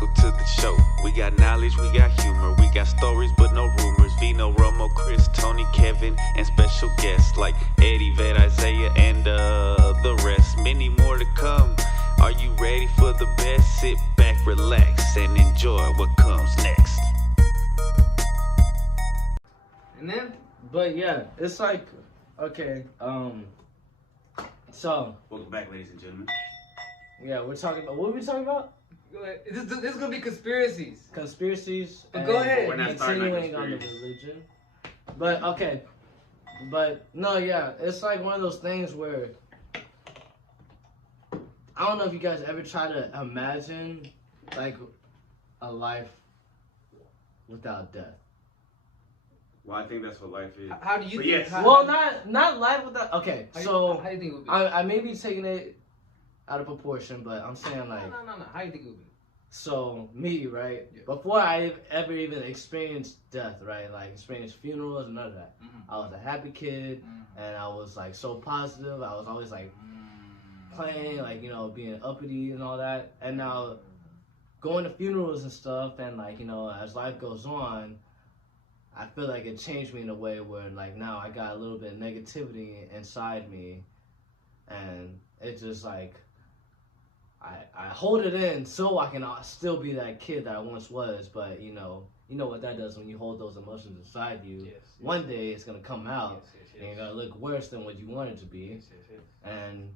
Welcome to the show. We got knowledge, we got humor, we got stories but no rumors. Vino, Chris, Toney, Kevin, and special guests like Eddie, Vet, Isaiah, and the rest. Many more to come. Are you ready for the best? Sit back, relax, and enjoy what comes next. And then, but yeah, it's like, okay, so. Welcome back, ladies and gentlemen. Yeah, we're talking about, what are we talking about? Go ahead. This is gonna be conspiracies. Conspiracies. But go ahead. We're not starting continuing on the religion. But, okay. But, no, yeah, it's like one of those things where, I don't know if you guys ever try to imagine, like, a life without death. Well, I think that's what life is. How do you But think? yes. Well, not life without. Okay, How so do you think it would be? I may be taking it out of proportion, but I'm saying like. No. How do you think it would be? So me, right? Yeah. Before I ever even experienced death, right? Like experienced funerals and none of that. Mm-hmm. I was a happy kid, and I was like so positive. I was always like playing, like being uppity and all that. And now going to funerals and stuff, and like as life goes on. I feel like it changed me in a way where like now I got a little bit of negativity inside me, and it's just like I hold it in so I can still be that kid that I once was, but you know what that does when you hold those emotions inside you. Yes. One day it's gonna come out, Yes. and you're gonna look worse than what you want it to be, Yes. and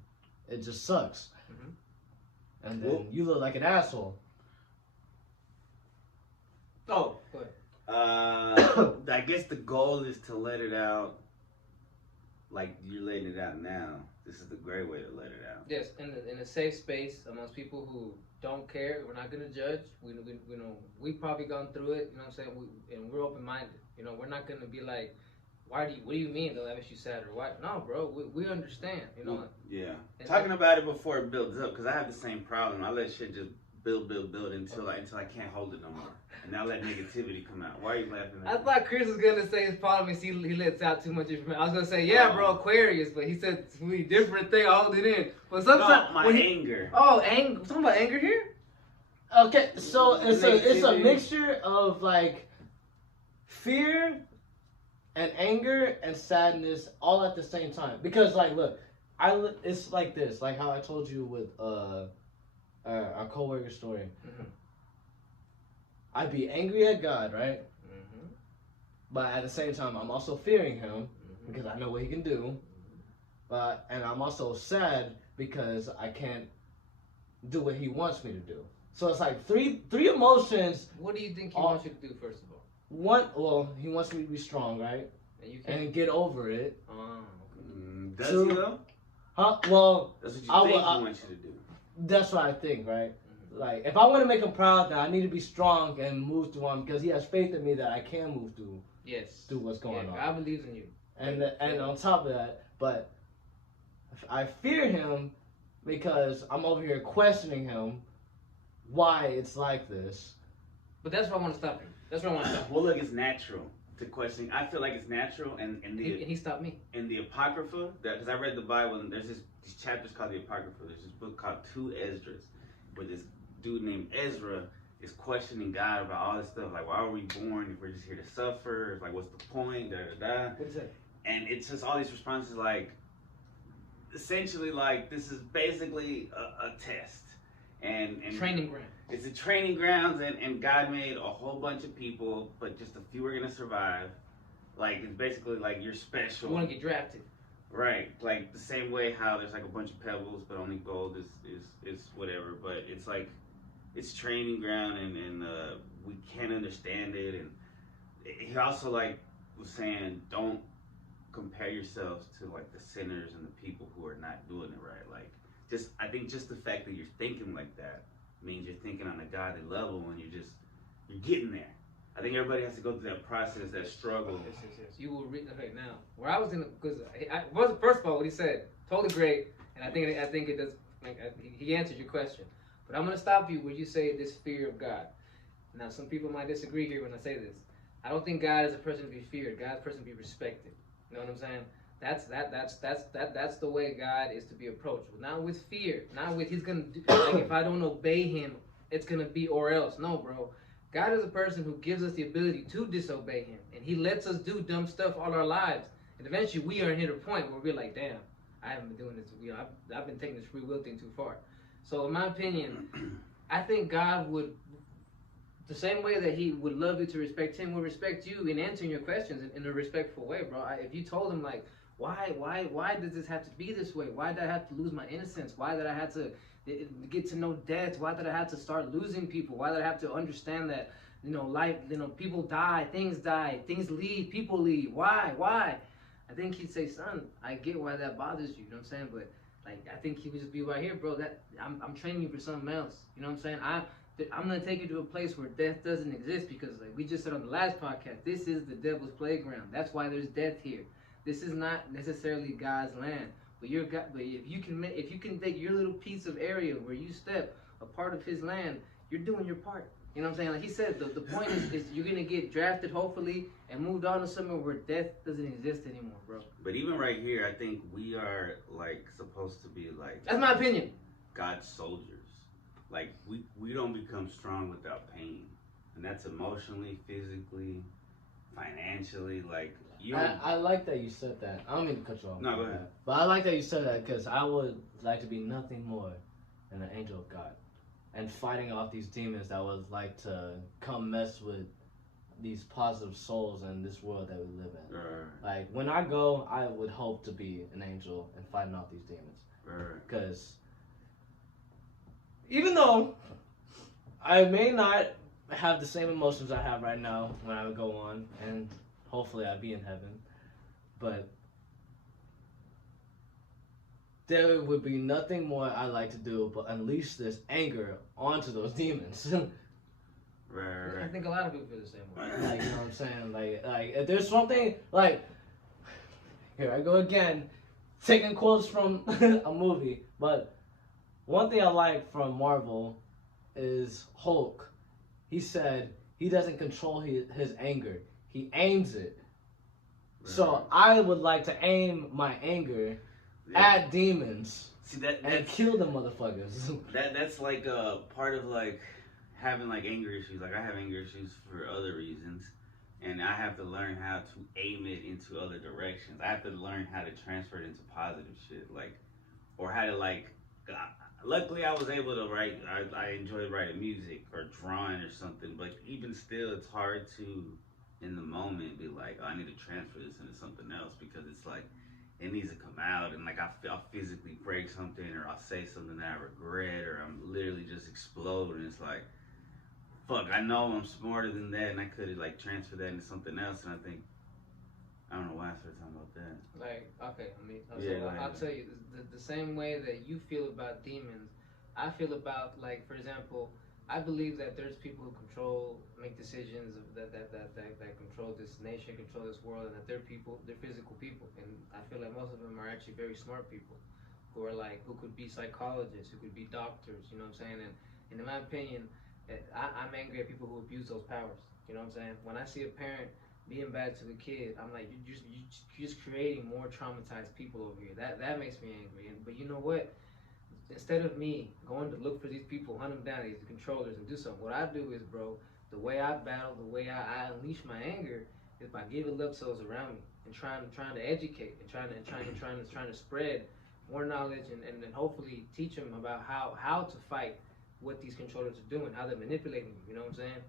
it just sucks. Mhm. And then you look like an asshole. Oh, go ahead. I guess the goal is to let it out like you're letting it out now. This is the great way to let it out. Yes, in a safe space amongst people who don't care. We're not gonna judge. We we've probably gone through it. You know what I'm saying? And we're open minded. We're not gonna be like, what do you mean that makes you sad or what? No, bro. We understand. Yeah. And Talking about it before it builds up, because I have the same problem. I let shit just build until I can't hold it no more. And now let negativity come out. Why are you laughing at I me? thought Chris was gonna say his problem is he lets out too much information. I was gonna say, yeah, bro, Aquarius, but he said we different thing. I hold it in. But sometimes my anger. Oh, anger. We're talking about anger here. Okay, so it's a mixture of like fear and anger and sadness all at the same time. Because like, look, it's like this, like how I told you with our coworker story. Mm-hmm. I'd be angry at God, right? Mm-hmm. But at the same time, I'm also fearing Him Mm-hmm. because I know what He can do. And I'm also sad because I can't do what He wants me to do. So it's like three emotions. What do you think he wants you to do first of all? One, well, He wants me to be strong, right? And you can't. And get over it. Oh, okay. Does Two. he though? Huh? Well, That's what you I think will- he wants you to do. that's what I think, right? Like, if I want to make Him proud, then I need to be strong and move through Him because He has faith in me that I can move through Yes. what's going on. God believes in you. And on top of that, but I fear Him because I'm over here questioning Him why it's like this. But that's why I want to stop you. That's why I want to stop you. Well, look, it's natural to question. I feel like it's natural, and He stopped me. in the Apocrypha, because I read the Bible, and there's these chapters called the Apocrypha. There's this book called Two Esdras, where this dude named Ezra is questioning God about all this stuff, like why are we born if we're just here to suffer? Like what's the point? Da da da. What is that? And it's just all these responses, like essentially, like this is basically a test, and Training ground. It's a training grounds, and God made a whole bunch of people, but just a few are gonna survive. Like it's basically like you're special. You want to get drafted. Right, like the same way how there's like a bunch of pebbles, but only gold is whatever. But it's like it's training ground, and we can't understand it. And he also like was saying, don't compare yourselves to like the sinners and the people who are not doing it right. Like I think just the fact that you're thinking like that means you're thinking on a godly level, and you're getting there. I think everybody has to go through that process, that struggle. Yes. You will read. Okay, now where I was in because first of all, what he said totally great, and I think it does. Like, he answered your question, but I'm gonna stop you when you say this fear of God. Now, some people might disagree here when I say this. I don't think God is a person to be feared. God's a person to be respected. You know what I'm saying? That's the way God is to be approached. Not with fear. Not with He's gonna do, like if I don't obey Him it's gonna be or else. No, bro. God is a person who gives us the ability to disobey Him, and He lets us do dumb stuff all our lives. And eventually, we are hit a point where we're like, "Damn, I haven't been doing this. I've been taking this free will thing too far." So, in my opinion, I think God would, the same way that He would love you to respect Him, will respect you in answering your questions in a respectful way, bro. If you told Him like, why does this have to be this way? Why did I have to lose my innocence? Why did I have to get to know death? Why did I have to start losing people? Why did I have to understand that, life, people die, things leave, people leave. Why? I think He'd say, son, I get why that bothers you, what I'm saying? But like, I think He would just be right here, bro. That I'm training you for something else. You know what I'm saying? I'm gonna take you to a place where death doesn't exist, because like we just said on the last podcast, this is the devil's playground. That's why there's death here. This is not necessarily God's land. But if you can take your little piece of area where you step a part of His land, you're doing your part. You know what I'm saying? Like He said, the point is you're gonna get drafted hopefully and moved on to somewhere where death doesn't exist anymore, bro. But even right here, I think we are like supposed to be like, that's my opinion, God's soldiers. Like we don't become strong without pain, and that's emotionally, physically, financially. Like I like that you said that. I don't mean to cut you off. No, go ahead. But I like that you said that, because I would like to be nothing more than an angel of God, and fighting off these demons that would like to come mess with these positive souls in this world that we live in. Like when I go, I would hope to be an angel and fighting off these demons. Because even though I may not have the same emotions I have right now when I would go on, and hopefully I'd be in heaven, but there would be nothing more I'd like to do but unleash this anger onto those demons. I think a lot of people feel the same way. Like, you know what I'm saying? Like if there's something, like, here I go again, taking quotes from a movie, but one thing I like from Marvel is Hulk. He said he doesn't control his anger. He aims it. So I would like to aim my anger at demons. See and kill the motherfuckers. That's like a part of like having like anger issues. Like I have anger issues for other reasons, and I have to learn how to aim it into other directions. I have to learn how to transfer it into positive shit, like, or how to like. Luckily, I was able to write. I enjoyed writing music or drawing or something, but even still, it's hard to, in the moment, be like, oh, I need to transfer this into something else, because it's like, it needs to come out, and like I'll physically break something, or I'll say something that I regret, or I'm literally just explode, and it's like, fuck, I know I'm smarter than that, and I could have like transferred that into something else, and I think, I don't know why I started talking about that. Like, okay, I'll tell you, the same way that you feel about demons, I feel about, like, for example, I believe that there's people who make decisions that control this nation, control this world, and that they're physical people, and I feel like most of them are actually very smart people, who could be psychologists, who could be doctors, you know what I'm saying? And in my opinion, I'm angry at people who abuse those powers, you know what I'm saying? When I see a parent being bad to the kid, I'm like, you're just creating more traumatized people over here. That makes me angry. But you know what? Instead of me going to look for these people, hunt them down, these controllers, and do something, what I do is, bro, the way I battle, the way I unleash my anger is by giving love to those around me and trying to educate and trying to spread more knowledge and hopefully teach them about how to fight what these controllers are doing, how they're manipulating you. You know what I'm saying?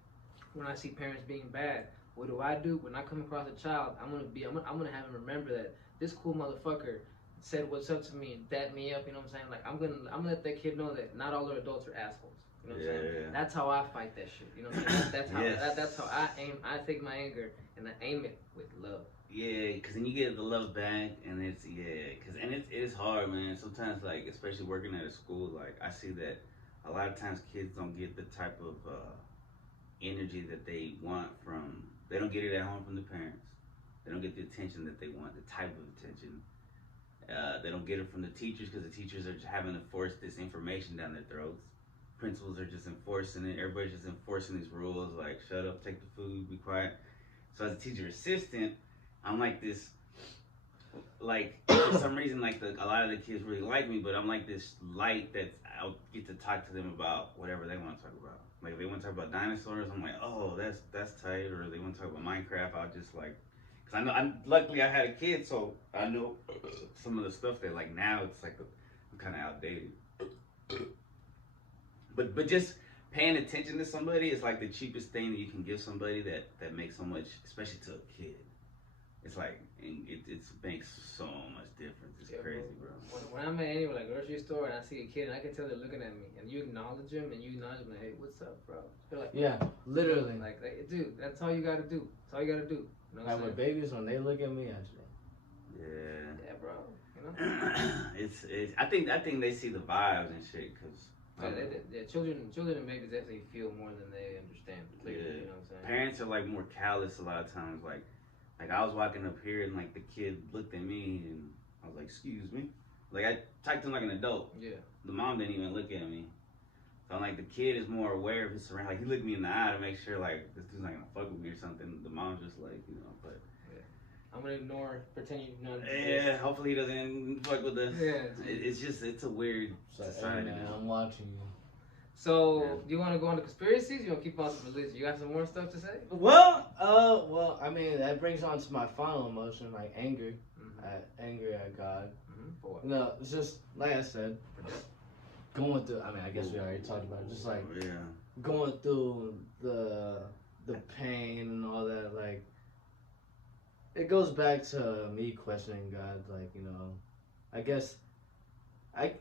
When I see parents being bad, what do? When I come across a child, I'm gonna have him remember that this cool motherfucker said what's up to me and dapped me up. You know what I'm saying? Like I'm gonna let that kid know that not all the adults are assholes. You know what I'm saying? That's how I fight that shit. You know what I'm saying? That's how I aim. I take my anger and I aim it with love. Yeah, because then you get the love back, and it's it's hard, man. Sometimes, like, especially working at a school, like I see that a lot of times kids don't get the type of energy that they want from. They don't get it at home from the parents. They don't get the attention that they want, the type of attention. They don't get it from the teachers, because the teachers are just having to force this information down their throats. Principals are just enforcing it. Everybody's just enforcing these rules, like shut up, take the food, be quiet. So as a teacher assistant, I'm like this like for some reason, like a lot of the kids really like me, but I'm like this light that I'll get to talk to them about whatever they want to talk about. Like if they want to talk about dinosaurs, I'm like, oh, that's tight. Or they want to talk about Minecraft, I'll just like, cause I know luckily I had a kid, so I know some of the stuff that like now it's like I'm kind of outdated. But just paying attention to somebody is like the cheapest thing that you can give somebody that makes so much, especially to a kid. It's like it makes so much difference. It's crazy, bro. When I'm at any like grocery store and I see a kid and I can tell they're looking at me and you acknowledge them and you acknowledge them like, hey, what's up, bro? They're like, yeah, literally. Like, dude, that's all you gotta do. That's all you gotta do. You know like with babies, when they look at me, I just yeah, bro. You know, it's I think they see the vibes and shit because. Children and babies definitely feel more than they understand. Clearly, Yeah. You know what I'm saying? Parents are like more callous a lot of times. Like I was walking up here and like the kid looked at me and I was like, "Excuse me." Like I talked to him like an adult. Yeah. The mom didn't even look at me. So I'm like the kid is more aware of his surroundings. Like he looked me in the eye to make sure like this dude's not gonna fuck with me or something. The mom's just like, you know, but. I'm gonna ignore, pretend you know. Yeah, hopefully he doesn't fuck with us. Yeah. It's a weird society. Hey man, I'm watching you. So, Yeah. do you want to go on to conspiracies? You want to keep on some religion? You got some more stuff to say? Well, I mean, that brings on to my final emotion, like anger. Angry at God. For what? No, it's just like I said, going through. I mean, I guess we already talked about it. Just like going through the pain and all that. Like, it goes back to me questioning God. Like, you know, I guess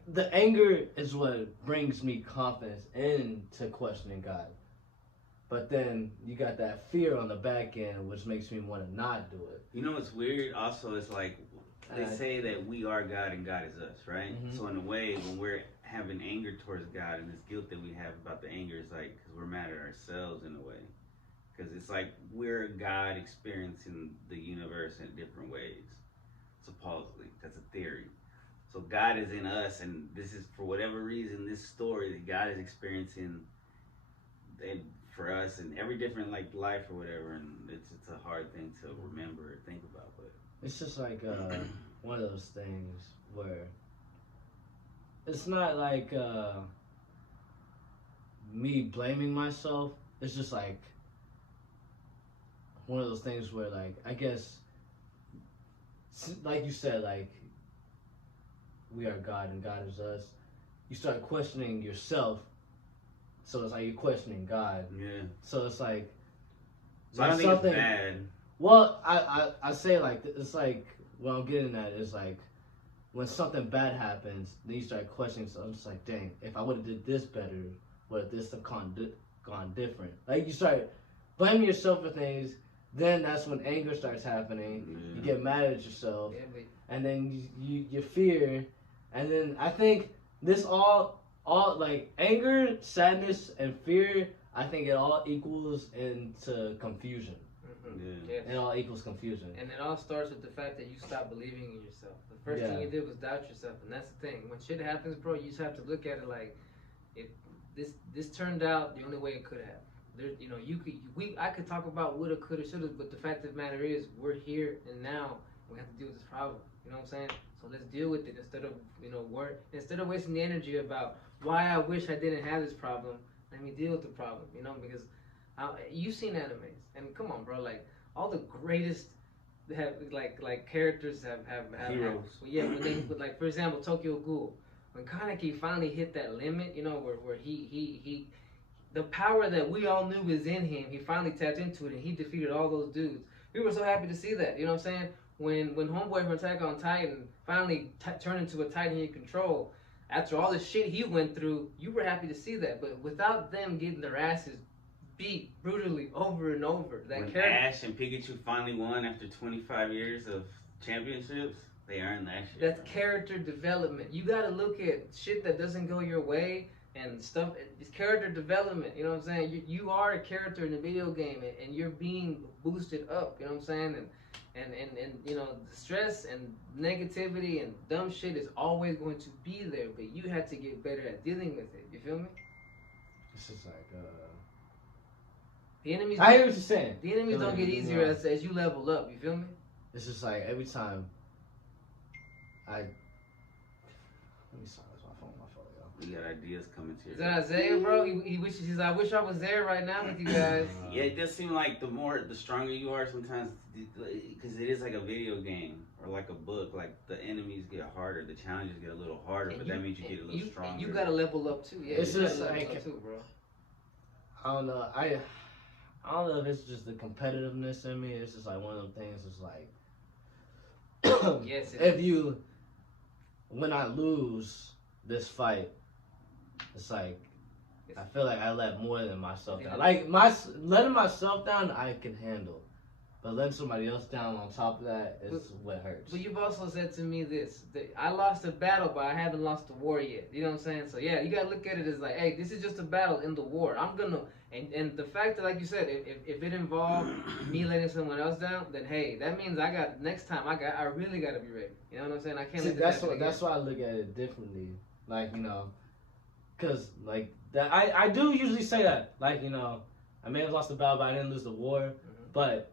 the anger is what brings me confidence into questioning God. But then you got that fear on the back end, which makes me want to not do it. You know what's weird? Also, it's like they say that we are God and God is us, right? Mhm. So in a way, when we're having anger towards God and this guilt that we have about the anger, is like because we're mad at ourselves in a way. Because it's like we're God experiencing the universe in different ways. Supposedly, that's a theory. So God is in us, and this is for whatever reason this story that God is experiencing, and for us in every different like life or whatever, and it's a hard thing to remember or think about, but It's just like one of those things where it's not like me blaming myself. It's just like one of those things where, like, I guess, like you said, like, we are God and God is us. You start questioning yourself, so it's like you're questioning God. yeah. So it's like, So I don't think it's bad. well, I say like it's like what I'm getting at is like when something bad happens, then you start questioning. So I'm just like, dang, if I would have did this better, would this have gone different? Like you start blaming yourself for things, then that's when anger starts happening. Yeah. You get mad at yourself, Yeah, but and then you fear, and then I think this all like anger, sadness, and fear. I think it all equals into confusion. Yeah. It all equals confusion. And it all starts with the fact that you stop believing in yourself. The first thing you did was doubt yourself, and that's the thing. When shit happens, bro, you just have to look at it like, if this turned out the only way it could have. There, you know, I could talk about woulda, coulda, shoulda, but the fact of the matter is, we're here and now. We have to deal with this problem. You know what I'm saying? So let's deal with it instead of wasting the energy about why I wish I didn't have this problem. Let me deal with the problem. You know, because you've seen animes, and come on, bro, like all the greatest have like characters have Heroes. But like for example, Tokyo Ghoul, when Kaneki finally hit that limit, you know, where he the power that we all knew was in him, he finally tapped into it and he defeated all those dudes. We were so happy to see that. You know what I'm saying? When Homeboy from Attack on Titan finally turned into a Titan he could control, after all the shit he went through, you were happy to see that. But without them getting their asses beat brutally over and over, When Ash and Pikachu finally won after 25 years of championships, they earned that shit. That's character development. You gotta look at shit that doesn't go your way and stuff. It's character development. You know what I'm saying? You are a character in a video game, and you're being boosted up. You know what I'm saying? And you know, the stress and negativity and dumb shit is always going to be there, but you have to get better at dealing with it. You feel me? It's just like The enemies. I hear what you're saying. The enemies don't get easier as you level up. You feel me? It's just like every time let me silence my phone. We got ideas coming to you. Is that Isaiah, bro? He wishes. He's. I wish I was there right now with you guys. Yeah, it does seem like the stronger you are sometimes, because it is like a video game or like a book. Like the enemies get harder, the challenges get a little harder, but that means you get a little stronger. You gotta level up too. Yeah, it's just like too, bro. I don't know. I don't know if it's just the competitiveness in me. It's just like one of them things. It's like yes. When I lose this fight, it's like I feel like I let more than myself down. Like letting myself down, I can handle, but letting somebody else down on top of that is what hurts. But you've also said to me this: that I lost a battle, but I haven't lost the war yet. You know what I'm saying? So yeah, you gotta look at it as like, hey, this is just a battle in the war. I'm gonna and the fact that, like you said, if it involved me letting someone else down, then hey, that means next time I really gotta be ready. You know what I'm saying? I can't. See, that's why I look at it differently. Like, you know. Cause like that, I do usually say that. Like, you know, I may have lost the battle, but I didn't lose the war. Mm-hmm. But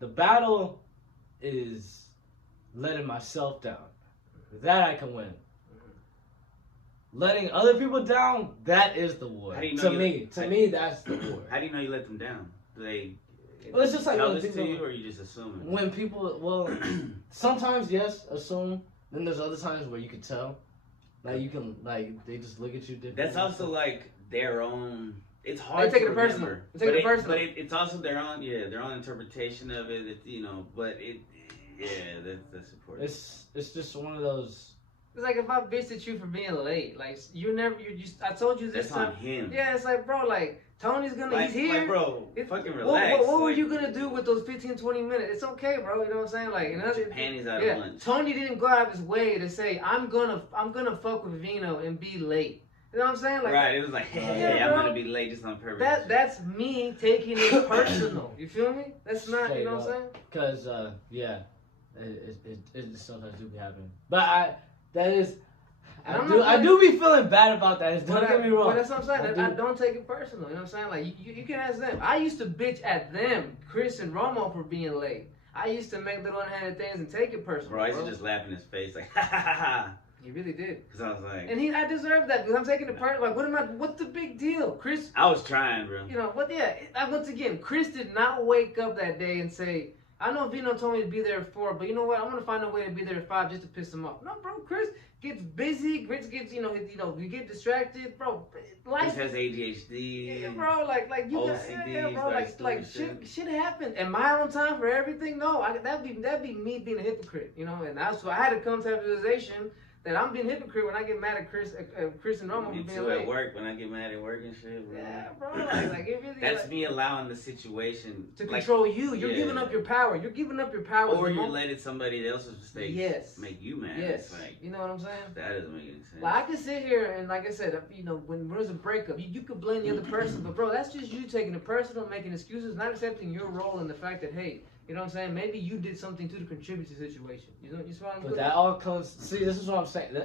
the battle is letting myself down. That I can win. Mm-hmm. Letting other people down, that is the war. To me, that's the war. How do you know you let them down? Do they? Well, it's just like tell this to you, or you just assume it? When people, well, sometimes yes, assume. Then there's other times where you can tell. Like you can, like they just look at you differently. That's also like their own. It's hard. They take it personal. But it's also their own interpretation of it. It's, you know, but that's important. It's just one of those. It's like if I bitched at you for being late, like I told you this that's time. On him. Yeah, it's like, bro, like Tony's gonna, he's here. Like, bro, fucking relax. What were you gonna do with those 15, 20 minutes? It's okay, bro. You know what I'm saying? Like, get your panties out of lunch. Tony didn't go out of his way to say, I'm gonna fuck with Vino and be late. You know what I'm saying? Like, right. It was like, hey, I'm gonna be late just on purpose. That's me taking it personal. You feel me? That's not, straight you know what I'm saying? Because it sometimes do be happening. But I do be feeling bad about that. Don't get me wrong. But that's what I'm saying. I don't take it personal. You know what I'm saying? Like you can ask them. I used to bitch at them, Chris and Romo, for being late. I used to make little unhanded things and take it personal. Bro, I used to just laugh in his face like, ha ha ha. He really did. Because I was like, and I deserve that because I'm taking it personal. Like, what's the big deal, Chris? I was trying, bro. You know what? Yeah. Once again, Chris did not wake up that day and say, I know Vino told me to be there at 4, but you know what? I'm gonna find a way to be there at 5 just to piss him off. No, bro. Chris gets busy. Chris gets, we get distracted, bro. Life has ADHD. Yeah, bro. Like you OCD, bro. Like shit happened. Am I on time for everything? No. That'd be me being a hypocrite, you know. And that's why I had to come to that realization that I'm being a hypocrite when I get mad at Chris and Romo for being late. At work when I get mad at work and shit, bro. Yeah, bro. Like it really. That's me allowing the situation to control you. You're giving up your power. You're giving up your power. Or you're letting somebody else's mistakes make you mad. Yes. Like, you know what I'm saying? That doesn't make any sense. Like I can sit here and, like I said, when there's a breakup, you could blame the other person, but bro, that's just you taking it personal, making excuses, not accepting your role in the fact that, hey, you know what I'm saying? Maybe you did something to contribute to the situation. You know what I'm saying? But that all comes. See, this is what I'm saying.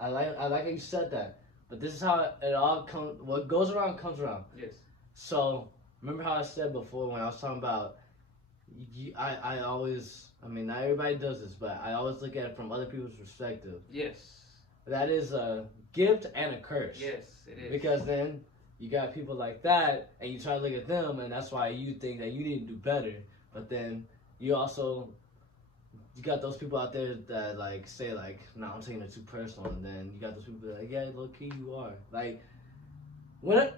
I like how you said that. But this is how it all comes. What goes around comes around. Yes. So remember how I said before when I was talking about, I always. I mean, not everybody does this, but I always look at it from other people's perspective. Yes. That is a gift and a curse. Yes, it is. Because then you got people like that, and you try to look at them, and that's why you think that you need to do better. But then you got those people out there that like say like, no, I'm taking it too personal, and then you got those people that like, yeah, low key you are. Like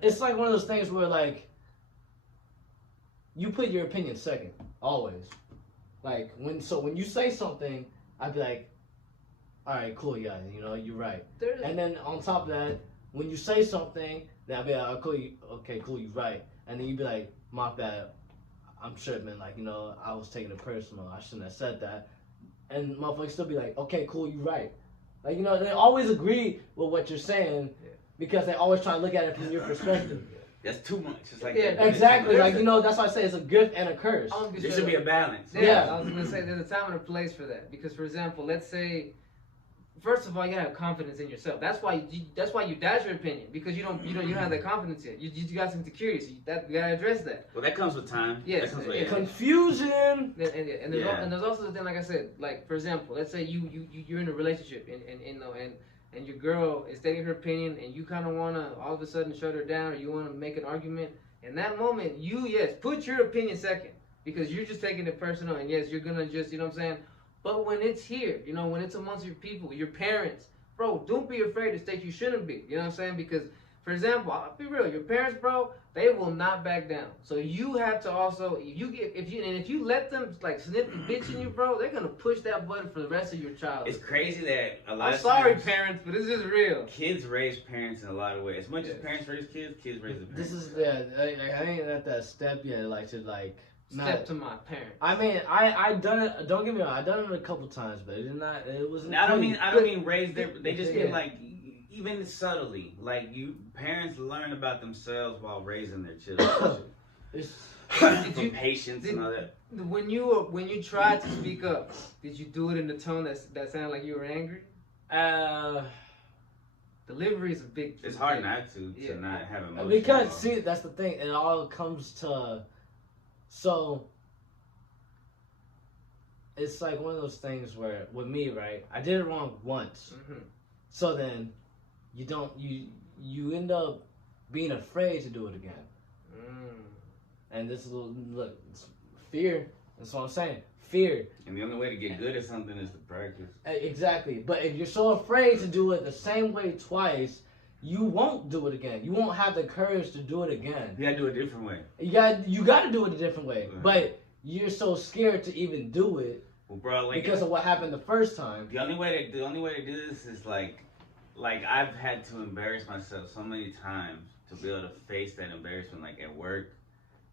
it's like one of those things where like you put your opinion second always. Like when you say something, I'd be like, all right, cool, yeah, you're right. And then on top of that, when you say something, then I'd be like, okay, cool, you're right. And then you'd be like, my bad. I'm tripping, like, I was taking it personal. I shouldn't have said that. And motherfuckers still be like, okay, cool, you right. Like, they always agree with what you're saying because they always try to look at it from your perspective. That's too much. It's like exactly. Like, that's why I say it's a gift and a curse. There should be a balance. Yeah, I was going to say there's a time and a place for that. Because, for example, let's say first of all, you gotta have confidence in yourself. That's why you doubt your opinion, because you don't have that confidence yet. You got some insecurities. So you gotta address that. Well, that comes with time. Yes, That comes with Confusion. And there's also the thing, like I said, like for example, let's say you're in a relationship and your girl is stating her opinion, and you kind of wanna all of a sudden shut her down, or you wanna make an argument. In that moment, put your opinion second, because you're just taking it personal, and yes, you're gonna just, you know what I'm saying. But when it's here, you know, when it's amongst your people, your parents, bro, don't be afraid to state you shouldn't be. You know what I'm saying? Because, for example, I'll be real, your parents, bro, they will not back down. So you have to also, if you let them like snip and bitch in you, bro, they're gonna push that button for the rest of your childhood. It's crazy that a lot I'm of sorry, times parents, but it's just real. kids raise parents in a lot of ways. As much as parents raise kids, kids raise the parents. This is I ain't at that step yet. Like to like. Step to my parents. I mean, I done it. Don't get me wrong. I done it a couple times, but it wasn't. I don't mean raise their. They just mean like even subtly. Like parents learn about themselves while raising their children. From patience and all that. When you tried to speak up, did you do it in the tone that sounded like you were angry? Delivery is a big. It's hard not to not have emotion. Because see, that's the thing. It all comes to. So, it's like one of those things where, with me, right, I did it wrong once. Mm-hmm. So then, you end up being afraid to do it again. And this is, look, it's fear. That's what I'm saying. Fear. And the only way to get good at something is to practice. Exactly. But if you're so afraid to do it the same way twice, you won't do it again. You won't have the courage to do it again. You gotta do it a different way. You got to do it a different way. Right. But you're so scared to even do it, well, bro, like, because of what happened the first time. The only way to do this is like I've had to embarrass myself so many times to be able to face that embarrassment, like at work,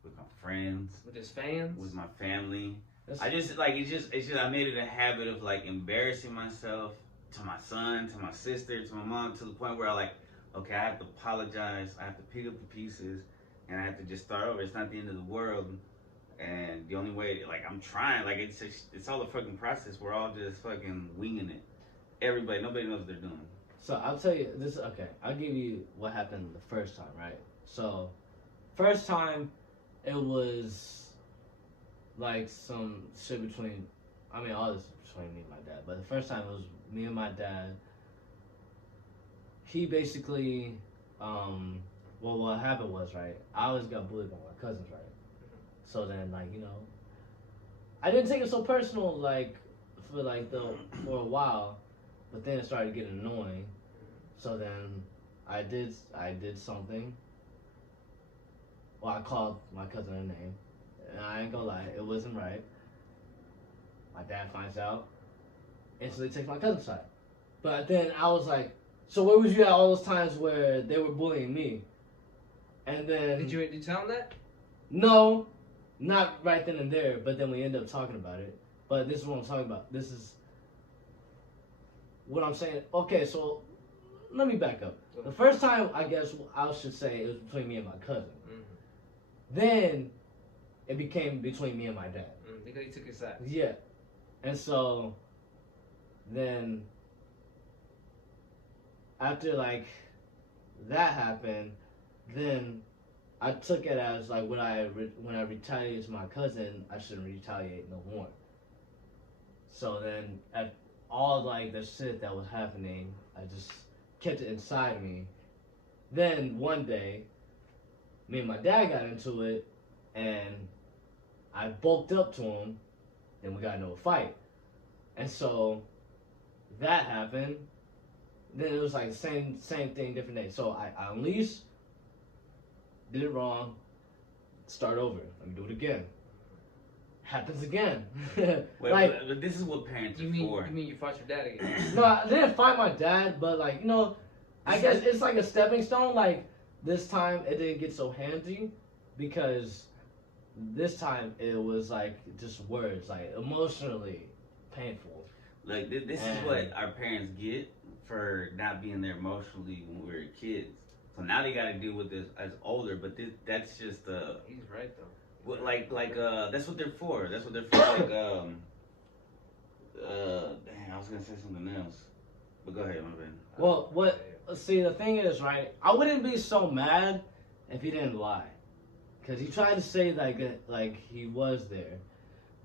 with my friends, with his fans, with my family. It's just I made it a habit of like embarrassing myself to my son, to my sister, to my mom, to the point where okay, I have to apologize. I have to pick up the pieces, and I have to just start over. It's not the end of the world, and the only way, like, I'm trying. Like, it's all a fucking process. We're all just fucking winging it. Nobody knows what they're doing. So I'll tell you this. Okay, I'll give you what happened the first time, right? So, first time, it was like some shit between. I mean, all this is between me and my dad. But the first time it was me and my dad. He basically, what happened was, right, I always got bullied by my cousins, right? So then, like, you know, I didn't take it so personal, like, for a while, but then it started getting annoying. So then I did something. Well, I called my cousin her name, and I ain't gonna lie, it wasn't right. My dad finds out, instantly takes my cousin's side. But then I was like, so where was you at all those times where they were bullying me? And then... Did you tell him that? No, not right then and there, but then we ended up talking about it. But this is what I'm talking about. This is what I'm saying. Okay, so let me back up. The first time, I guess I should say, it was between me and my cousin. Mm-hmm. Then it became between me and my dad. Because he took his side. Yeah. And so then... after like that happened, then I took it as like when I retaliated to my cousin, I shouldn't retaliate no more. So then at all like the shit that was happening, I just kept it inside me. Then one day, me and my dad got into it, and I bulked up to him, and we got into a fight. And so that happened. Then it was like same thing, different day. So I unleashed, did it wrong, start over. Let me do it again. Happens again. Wait, like, but this is what parents are for. You mean you fought your dad again? No, I didn't fight my dad, but like, you know, I guess it's like a stepping stone. Like, this time it didn't get so handy because this time it was like just words, like emotionally painful. Like, this is what our parents get for not being there emotionally when we were kids. So now they got to deal with this as older, but that's just He's right though. That's what they're for. That's what they're for. Like dang, I was gonna say something else. But go ahead, my man. Well, what? See, the thing is, right? I wouldn't be so mad if he didn't lie, because he tried to say like he was there,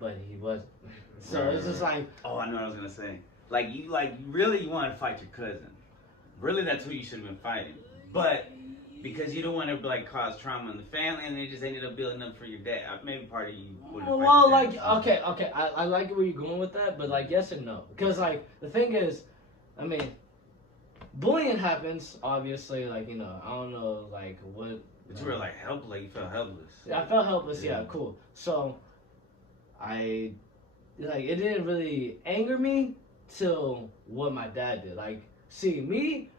but he wasn't. So it's just like, oh, I know what I was gonna say. Like you really want to fight your cousin. Really, that's who you should have been fighting. But because you don't want to like cause trauma in the family, and they just ended up building up for your dad. Maybe part of you would have. well, like okay, I like where you're going with that, but like yes and no, because like the thing is, I mean, bullying happens, obviously. Like I don't know, like what. But you were like helpless. Like you felt helpless. Yeah, I felt helpless. Yeah, cool. So, it didn't really anger me till what my dad did. Like, see me,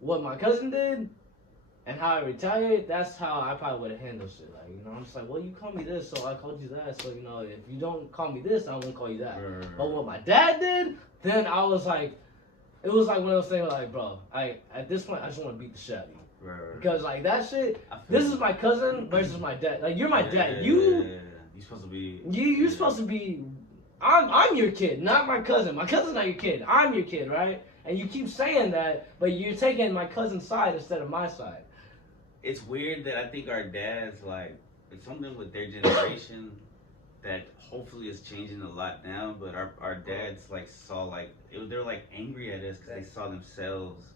what my cousin did, and how I retaliated. That's how I probably would have handled shit. Like, I'm just like, well, you call me this, so I called you that. So if you don't call me this, I won't call you that. But what my dad did, then I was like. It was like one of those things like, bro, at this point, I just want to beat the shit out of you. Because, like, that shit, this is my cousin versus my dad. Like, you're my dad. You're supposed to be... You're supposed to be... I'm your kid, not my cousin. My cousin's not your kid. I'm your kid, right? And you keep saying that, but you're taking my cousin's side instead of my side. It's weird that I think our dads, like, it's something with their generation that hopefully is changing a lot now, but our dads like saw like they're like angry at us because they saw themselves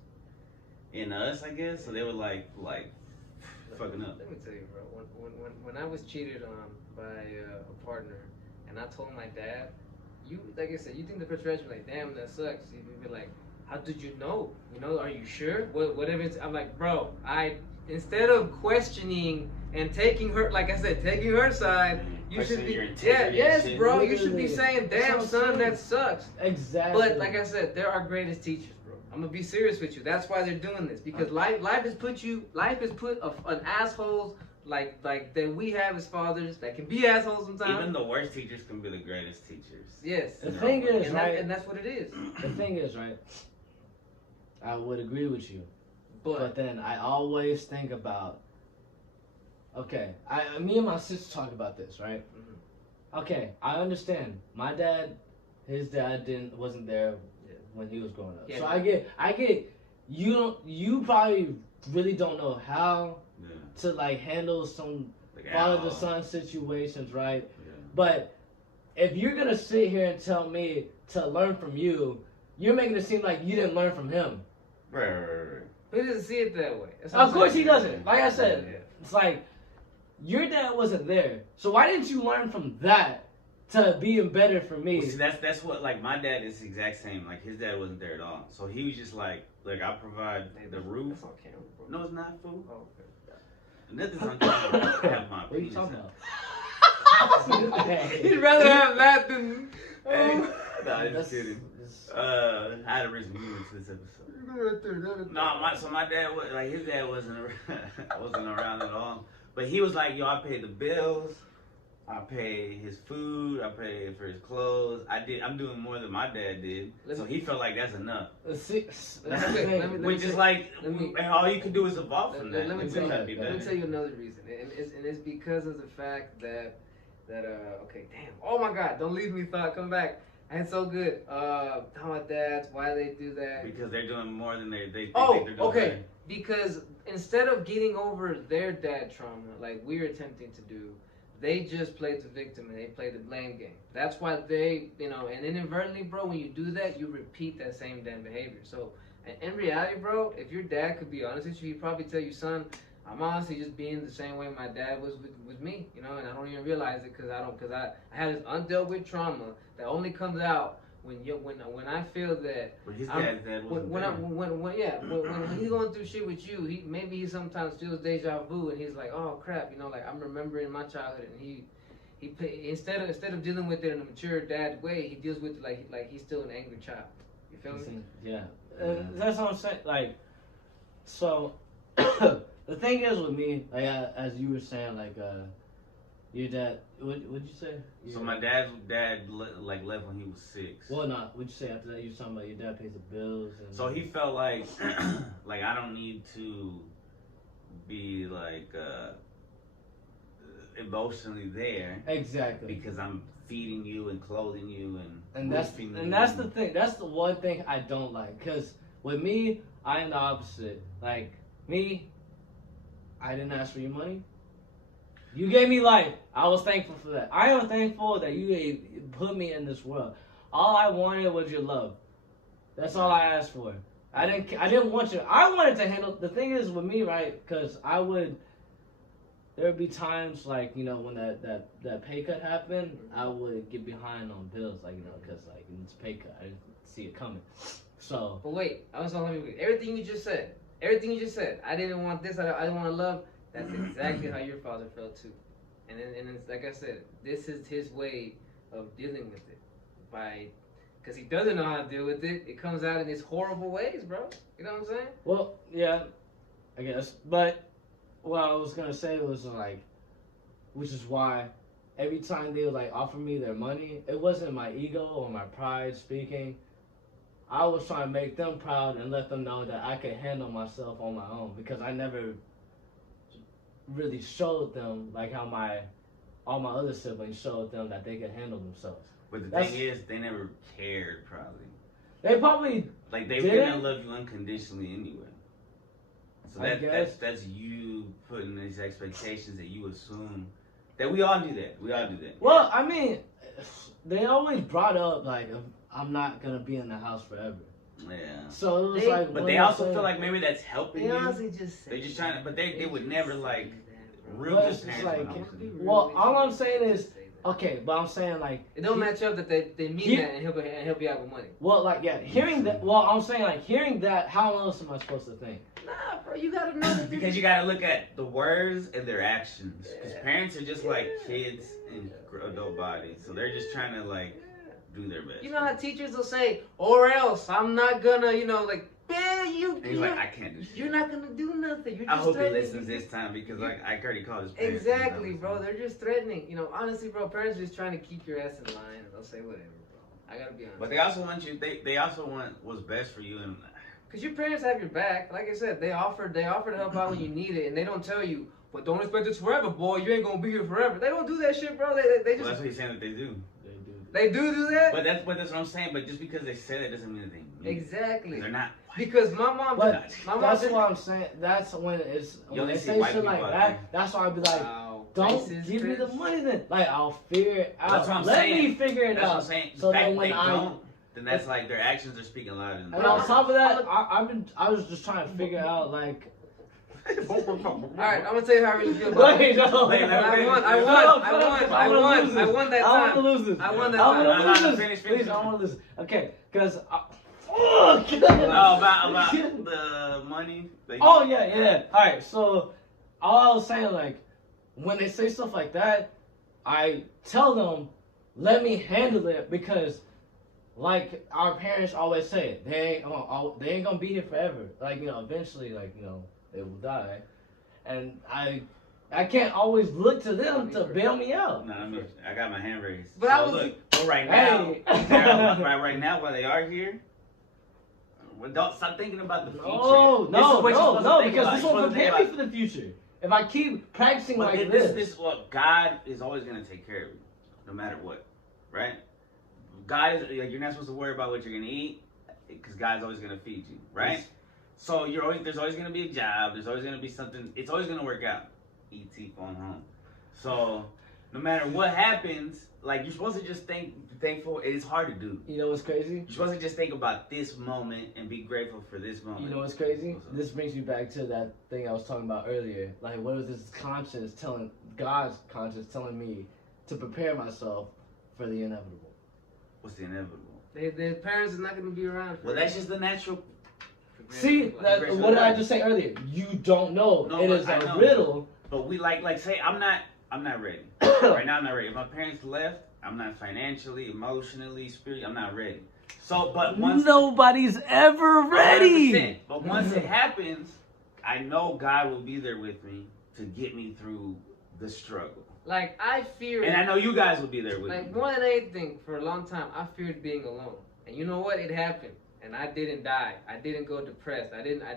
in us, I guess. So they were like fucking up. Let me tell you, bro. When I was cheated on by a partner, and I told my dad, like I said, you think the first reaction like, damn, that sucks. You'd be like, how did you know? Are you sure? Whatever it's, I'm like, bro, instead of questioning and taking her, like I said, taking her side, you should be, yes, bro, you should be saying, damn, son, that sucks. Exactly. But like I said, they're our greatest teachers, bro. I'm gonna be serious with you. That's why they're doing this, because life has put an assholes like that we have as fathers that can be assholes sometimes. Even the worst teachers can be the greatest teachers. Yes. The thing is, right, and that's what it is. The thing is, right, I would agree with you, but then I always think about, okay, me and my sister talk about this, right? Mm-hmm. Okay, I understand. My dad, his dad wasn't there when he was growing up. Yeah. So I get. You probably really don't know how to like handle some father to son situations, right? Yeah. But if you're gonna sit here and tell me to learn from you, you're making it seem like you didn't learn from him. Right. He doesn't see it that way. Of course he doesn't. Like I said, it's like your dad wasn't there, so why didn't you learn from that to being better for me? Well, see, that's what, like, my dad is the exact same. Like, his dad wasn't there at all, so he was just like I provide the roof. That's on camera, bro. No, it's not, fool. Oh, okay. Nothing's on camera. I have my what are you talking about? He'd rather have that than. No, I'm just kidding. I had a reason to move into this episode. So my dad was like, his dad wasn't around at all. But he was like, yo, I pay the bills, I pay his food, I pay for his clothes. I'm doing more than my dad did. So he felt like that's enough. Which is like, and all you can do is evolve from that. Let me tell you another reason, and it's because of the fact that okay, damn, oh my God, don't leave me, thought, come back. And so good. Talking about dads, why they do that? Because they're doing more than they think they're doing. Okay. Right. Because instead of getting over their dad trauma, like we're attempting to do, they just played the victim and they played the blame game. That's why they, and inadvertently, bro, when you do that, you repeat that same damn behavior. So, in reality, bro, if your dad could be honest with you, he'd probably tell you, son, I'm honestly just being the same way my dad was with me, and I don't even realize it because I have this undealt with trauma that only comes out when I feel that. But his dad wasn't when he's going through shit with you, he sometimes feels deja vu and he's like, oh crap, like I'm remembering my childhood, and he instead of dealing with it in a mature dad way, he deals with it like he's still an angry child. You feel me? Yeah, that's what I'm saying. Like, so. The thing is with me, like as you were saying, like your dad. What'd you say? So my dad left when he was 6. Well, no. What'd you say after that? You were talking about your dad pays the bills. And so he felt like like I don't need to be like emotionally there. Exactly. Because I'm feeding you and clothing you and that's the thing. That's the one thing I don't like, because With me, I am the opposite. Like me, I didn't ask for your money. You gave me life. I was thankful for that. I am thankful that you put me in this world. All I wanted was your love. That's all I asked for. I didn't want you. I wanted to handle. The thing is with me, right? Because there would be times like, you know, when that pay cut happened, I would get behind on bills, like, you know, because like it's a pay cut. I didn't see it coming. So. But wait, let me read everything you just said. Everything you just said. I didn't want this. I didn't want to love. That's exactly how your father felt too. And then like I said, this is his way of dealing with it, because he doesn't know how to deal with it. It comes out in these horrible ways, bro. You know what I'm saying? Well, yeah, I guess. But what I was gonna say was like, which is why every time they would like offer me their money, it wasn't my ego or my pride speaking. I was trying to make them proud and let them know that I could handle myself on my own, because I never really showed them like how all my other siblings showed them that they could handle themselves. But the thing is, they never cared, probably. They probably like they didn't love you unconditionally anyway. So that's you putting these expectations that you assume that we all do that. We all do that. Well, I mean, they always brought up like, I'm not gonna be in the house forever. Yeah. So it was like, but they also feel like maybe that's helping you. Honestly just they're just trying to, but they would never like real parents. like, well, all I'm saying is, okay, but I'm saying like it don't match up that they mean that and help you out with money. Well, like hearing that. Well, I'm saying like hearing that. How else am I supposed to think? Nah, bro, you gotta know that because you gotta look at the words and their actions. Because parents are just like kids in adult bodies, so they're just trying to like do their best. You know how teachers will say, "Or else I'm not gonna," you know, like, man, and he's like, I can't do shit. You're not gonna do nothing. You're just I hope he threatening. listens this time, because like I already called his parents. Exactly, bro. They're just threatening. You know, honestly, bro, parents are just trying to keep your ass in line, and they'll say whatever, bro. I gotta be honest. But they also want you. They also want what's best for you, and because your parents have your back. Like I said, they offer to help out when you need it, and they don't tell you, but don't expect this forever, boy. You ain't gonna be here forever. They don't do that shit, bro. They just. Well, that's what he's saying that they do. They do that. But that's what I'm saying. But just because they said it doesn't mean anything. Exactly. They're not. Because my mom. But that's what I'm saying. That's when they say shit like that. That's why I'd be like, don't give me the money then. Like, I'll figure it out. That's what I'm Let saying. me figure it out. That's what I'm saying. So then when then that's like their actions are speaking louder than. And on top of that, I was just trying to figure out like. Alright, I'm gonna tell you how I really feel about it. I won that time. I want to lose this. I won that time. Please, I want to lose. Okay, because. About the money. Oh yeah. All right, so all I was saying, like, when they say stuff like that, I tell them, let me handle it, because, like our parents always say, they ain't gonna be here forever. Like, you know, eventually, like, you know, they will die, and I can't always look to them to bail me out. No, I got my hand raised. But so I was look, right now, right now, while they are here. Don't stop thinking about the future. No, because this will prepare me for the future. If I keep practicing like this. This is what God is always going to take care of you, no matter what, right? God is like, you're not supposed to worry about what you're going to eat, because God's always going to feed you, right? Yes. So there's always going to be a job. There's always going to be something. It's always going to work out. E.T. phone home. So no matter what happens, like, you're supposed to just thankful. It's hard to do. You know what's crazy? You're supposed to just think about this moment and be grateful for this moment. You know what's crazy? This brings me back to that thing I was talking about earlier. Like, what is this God's conscience telling me to prepare myself for the inevitable? What's the inevitable? Their parents are not going to be around. Well, that's just the natural. See, what did I just say earlier? You don't know. No, it is a riddle. But we like say I'm not ready. Right now I'm not ready. If my parents left, I'm not financially, emotionally, spiritually, I'm not ready. So, but once nobody's ever ready. 100%. But once it happens, I know God will be there with me to get me through the struggle. Like, I fear, and I know you guys will be there with me. Like, more than anything, for a long time, I feared being alone. And you know what? It happened. And I didn't die. I didn't go depressed.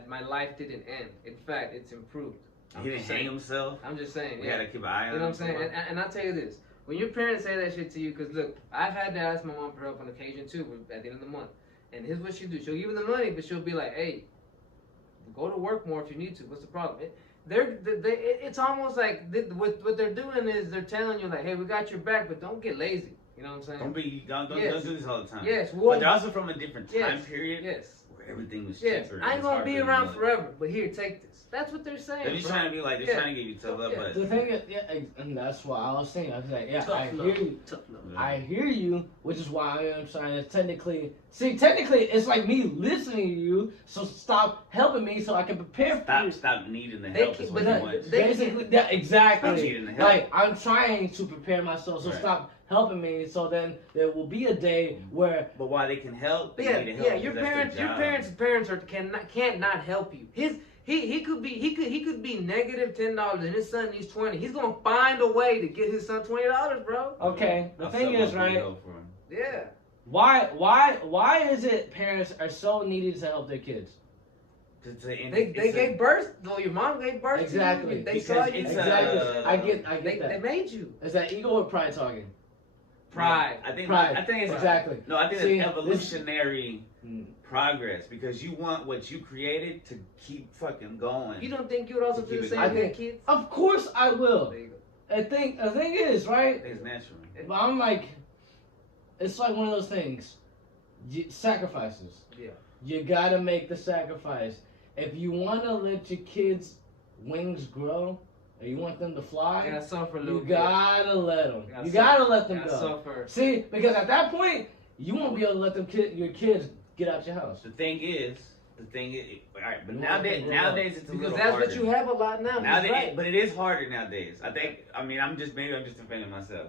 My life didn't end. In fact, it's improved. He didn't hang himself. I'm just saying. We gotta keep an eye on him. You know what I'm saying? And I'll tell you this. When your parents say that shit to you, because look, I've had to ask my mom for help on occasion too, at the end of the month. And here's what she'll do. She'll give him the money, but she'll be like, hey, go to work more if you need to. What's the problem? It's almost like what they're doing is they're telling you, like, hey, we got your back, but don't get lazy. You know what I'm saying? Don't do this all the time. Yes. But they're also from a different time period. Yes. Where everything was Yes. cheaper. I ain't going to be around forever, but here, take this. That's what they're saying. They're just trying to be like, they're trying to give you tough love, but The thing is, and that's what I was saying. I was like, Tough I love. hear you. Tough love. I hear you, which is why I am trying to technically it's like me listening to you. So stop helping me, so I can prepare for you. Stop needing the They help. keep- Is what but you want. Basically, yeah, exactly. Stop needing the help. Like I'm trying to prepare myself, so Right. stop helping me. So then there will be a day where But while they can help, they Yeah, need to help. yeah. Your because that's their parents' job. can't not help you. He could be negative $10 and his son needs 20. He's gonna find a way to get his son $20, bro. okay. The I'll thing sell is, my right? video for 'em. Yeah. Why is it parents are so needed to help their kids? They gave birth. No, your mom gave birth Exactly. to you. They Because saw you. it's Exactly. I get They that. made you. Is that ego or pride talking? Pride. I think Pride. it's Exactly. No, I think See, it's evolutionary Mm. progress because you want what you created to keep fucking going. You don't think you would also do the Keep it same going. thing, kids? Of course I will. There you go. The thing is, I right? think it's natural. But I'm like, it's like one of those things. Sacrifices. Yeah. You gotta make the sacrifice. If you wanna let your kids' wings grow, and you want them to I fly, gotta suffer a little you bit. gotta let them. Gotta You gotta let them Gotta go. suffer. See, because at that point, you won't be able to let your kids get out your house. The thing is, all right, but You nowadays want them to it's a Because little that's harder. what you have a lot now. He's right. But it is harder nowadays. I think. I mean, I'm just defending myself.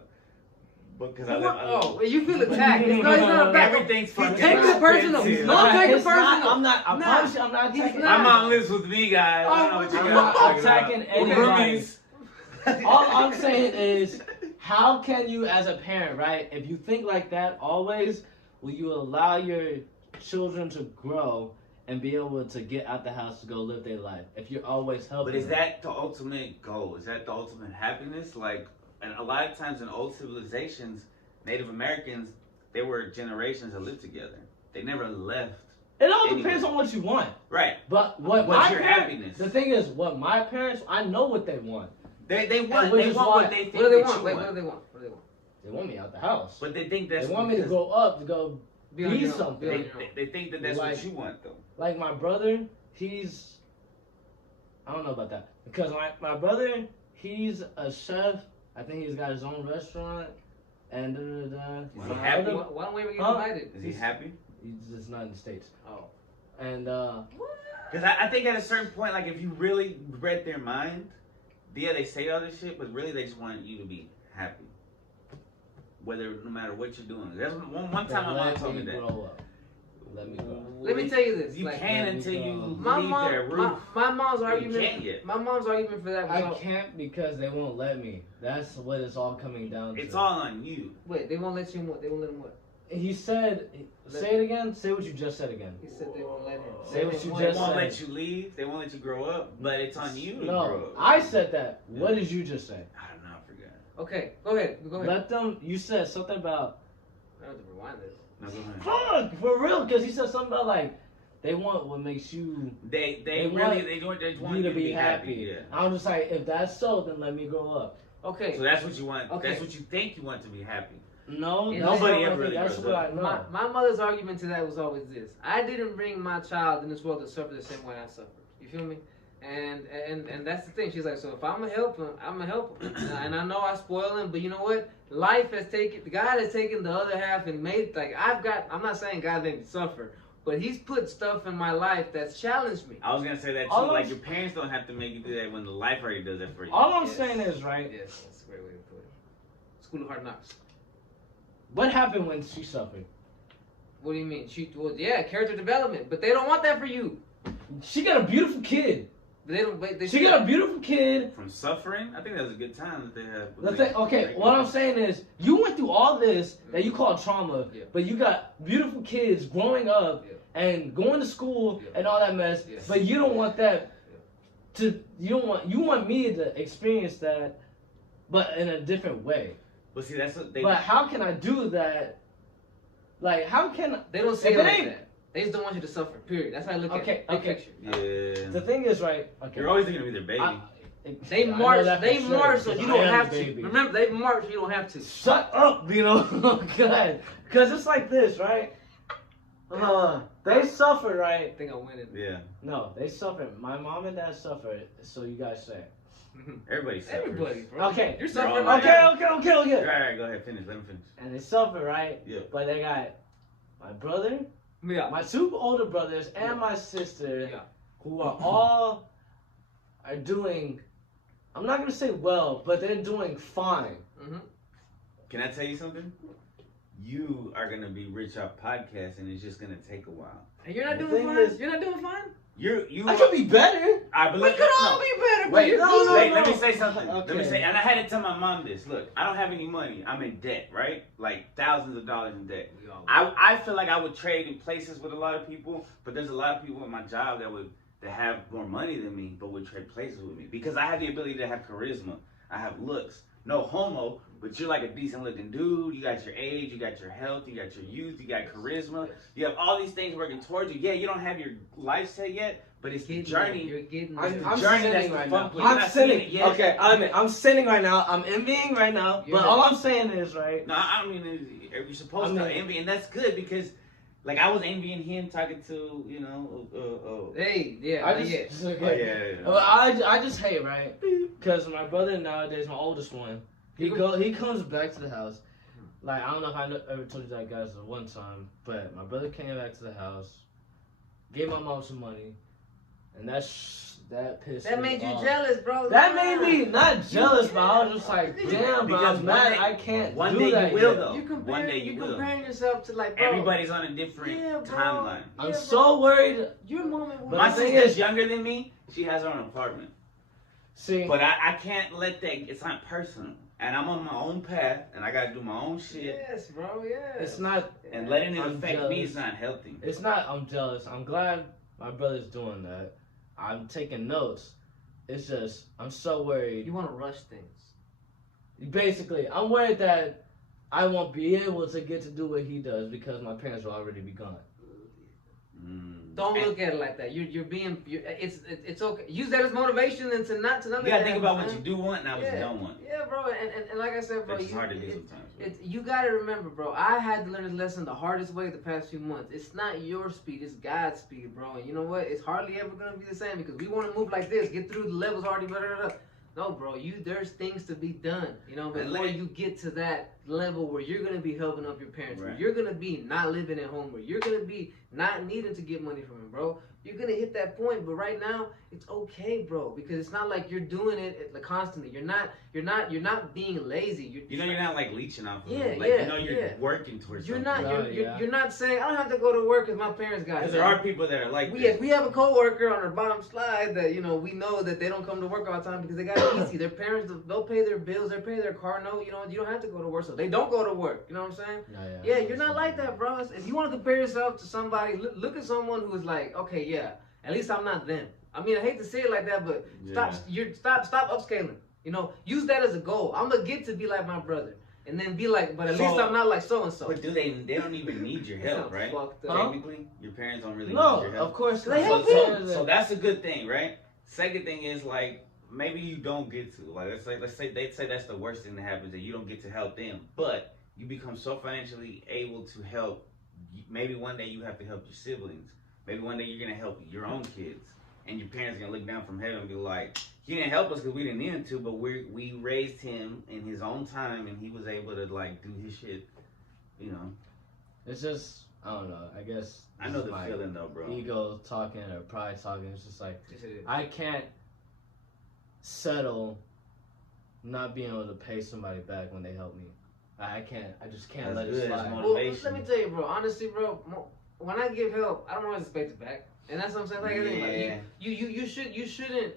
Because Oh, you feel attacked. It's not a back. everything's fucking Take it personal. expensive. No, take it It's not- personal. I'm not. I Nah, promise you, I'm not he's attacking. not. My mom lives with me, guys. I don't know what you I'm guys not are talking attacking about. We're anybody. roomies. All I'm saying is, how can you, as a parent, right? If you think like that always, will you allow your children to grow and be able to get out the house to go live their life? If you're always helping. But is them. that the ultimate goal? Is that the ultimate happiness? Like, and a lot of times in old civilizations, Native Americans, they were generations that lived together. They never left. It all depends on what you want. Right. But what What's my your parents, happiness? the thing is, what my parents, I know what they want. They And want which is why- what they think What do they that want? you Wait, want. what do they want? What do they want? They want me out the house. But they think that's They want me to because grow up to go Be on be your own. something. Be on your own. they think that that's Like- what you want, though. Like my brother, I don't know about that. Because my brother, he's a chef. I think he's got his own restaurant. And Is he my happy? other- Why don't we ever get Huh? invited? Is he happy? He's just not in the States. Oh. And Because I think at a certain point, like, if you really read their mind, yeah, they say all this shit, but really they just want you to be happy. No matter what you're doing. That's one time my mom told me that. Grow up. Let me grow. Let me tell you this. You like, can let me until go. you My leave mom, their roof. my mom's You argument. can't yet. My mom's argument for that was I can't because they won't let me. That's what it's all coming down to. It's all on you. Wait, they won't let you. What? They won't let him what? He said, say it again. Say what you just said again. He said they won't let him. Say what you They just won't said. let you leave. They won't let you grow up. But it's on you to grow No, up. I said that. What did you just say? I don't know. I forgot. Okay, go ahead. Go ahead. Let them. You said something about. I have to rewind this. No, go ahead. Fuck, for real, because he said something about like they want what makes you They want want you to be happy. Yeah. I'm just like, if that's so, then let me grow up. Okay. So that's what you want. Okay. That's what you think you want to be happy. No, Yeah, that's nobody not ever what I think. really That's grows what I up. know. My mother's argument to that was always this: I didn't bring my child in this world to suffer the same way I suffered. You feel me? And that's the thing. She's like, so if I'm gonna help him, I'm gonna help him. And I know I spoil him, but you know what? Life has taken, God has taken the other half and made, like, I'm not saying God made me suffer, but He's put stuff in my life that's challenged me. I was gonna say that too. All Like I'm- your parents don't have to make you do that when the life already does that for you. All I'm Yes. saying is, right? Yes, that's a great way to put it. School of Hard Knocks. What happened when she suffered? What do you mean? Yeah, character development, but they don't want that for you. She got a beautiful kid. But they don't. They She got a beautiful kid. From suffering, I think that was a good time that they had. The thing, okay, what I'm saying is, you went through all this that you call trauma, Yeah. but you got beautiful kids growing up Yeah. and going to school Yeah. and all that mess, Yeah. but you don't want that you want me to experience that, but in a different way. But see, that's what they. But how can I do that? Like, how can They don't see if it it like ain't that. They just don't want you to suffer. Period. That's how I look at it. Big picture. Yeah. The thing is, right? Okay. You're always gonna be their baby. They march. They march, so you don't have to. Baby. Remember, they march. You don't have to. Shut up, Vino. Good. Because it's like this, right? They suffered, I right? think I'm winning. Yeah. No, they suffered. My mom and dad suffered. So you guys say. Everybody suffers. Everybody, bro. Okay. You're suffering. all right now. Okay. All right, go ahead. Finish. Let him finish. And they suffered, right? Yeah. But they got my brother, Yeah. my two older brothers, and my sister, Yeah. who are doing. I'm not gonna say well, but they're doing fine. Mm-hmm. Can I tell you something? You are gonna be rich off podcast, and it's just gonna take a while. And you're not The doing thing fine. is- You're not doing fine. You. I could be better. I We believe. could all be better. But Wait, you're no, good. no, Wait, no. let me say something. Let me Okay. say, and I had to tell my mom this. Look, I don't have any money. I'm in debt, right? Like thousands of dollars in debt. We all- I feel like I would trade in places with a lot of people, but there's a lot of people at my job that have more money than me, but would trade places with me because I have the ability to have charisma. I have looks. No homo, but you're like a decent looking dude. You got your age, you got your health, you got your youth, you got charisma. You have all these things working towards you. Yeah, you don't have your life set yet, but it's the journey. You're getting I'm there. I'm journey that's sinning the right fun now. part. You're I'm not seeing sinning. it yet. Okay, I'm sinning right now. I'm envying right now. You're But all I'm saying is, right? No, I mean, you're supposed to I mean- envy, and that's good because, like, I was envying him talking to, Hey, yeah, I yeah. just, Oh, okay. yeah. Well, I just hate, right? Because my brother nowadays, my oldest one, he comes back to the house. Like, I don't know if I ever told you that, guys, at one time, but my brother came back to the house, gave my mom some money, and that pissed That me made you off. jealous, bro. That Nah. made me not jealous, but I was just like, damn, bro, Because I'm one mad day- I can't one do day that you will, yet. though. You One day you will. comparing yourself to like, bro. Everybody's on a different Yeah, bro. timeline. I'm Yeah, so worried. Your moment was. But My the thing sister's is- younger than me. She has her own apartment. See, But I can't let that, it's not personal. And I'm on my own path, and I gotta do my own shit. Yes, bro. Yes. it's not, And letting it I'm affect me jealous. is not healthy. it's not, I'm jealous. I'm glad my brother's doing that. I'm taking notes. It's just, I'm so worried. You want to rush things. Basically, I'm worried that I won't be able to get to do what he does because my parents will already be gone. Don't look at it like that. It's okay. Use that as motivation and to not You look gotta at think it, about man. what you do want, not what you don't want. Yeah, bro. And like I said, bro, Which is hard to do sometimes. You gotta remember, bro. I had to learn this lesson the hardest way the past few months. It's not your speed, it's God's speed, bro. And you know what? It's hardly ever gonna be the same because we want to move like this, get through the levels already. Blah, blah, blah. No, bro. There's things to be done. You know, And before you get to that level where you're gonna be helping up your parents, where Right. you're gonna be not living at home, where you're gonna be not needing to get money from him, bro. You're gonna hit that point, but right now it's okay, bro, because it's not like you're doing it like constantly. You're not being lazy. You're not like leeching off of Yeah, it. Like, yeah, you're yeah. working towards You're something. not. No, You're not saying I don't have to go to work because my parents got it. Because there are people that are like We have a coworker on our bottom slide that we know that they don't come to work all the time because they got it easy. Their parents they'll pay their bills, they pay their car note. You don't have to go to work, so they don't go to work. You know what I'm saying? Yeah, you're not like that, bro. If you want to compare yourself to somebody, look at someone who is like, okay, yeah, at least I'm not them. I mean, I hate to say it like that, but stop upscaling. Use that as a goal. I'm gonna get to be like my brother, and then be like, but at least I'm not like so and so. But they don't even need your help, right? Technically, your parents don't really need No, your help. of course They not. help you. So that's a good thing, right? Second thing is like maybe you don't get to let's say they say that's the worst thing that happens that you don't get to help them, but you become so financially able to help. Maybe one day you have to help your siblings. Maybe one day you're gonna help your own kids, and your parents are gonna look down from heaven and be like, "He didn't help us because we didn't need him to, but we raised him in his own time, and he was able to like do his shit." It's just, I don't know. I guess I know the my feeling though, bro. ego talking or pride talking. It's just like Yes, it is. I can't settle not being able to pay somebody back when they help me. I can't. I just can't That's let good, it that's slide. more- Well, motivation. let me tell you, bro. Honestly, bro, when I give help, I don't always expect it back, and that's what I'm saying. Like, Yeah. you shouldn't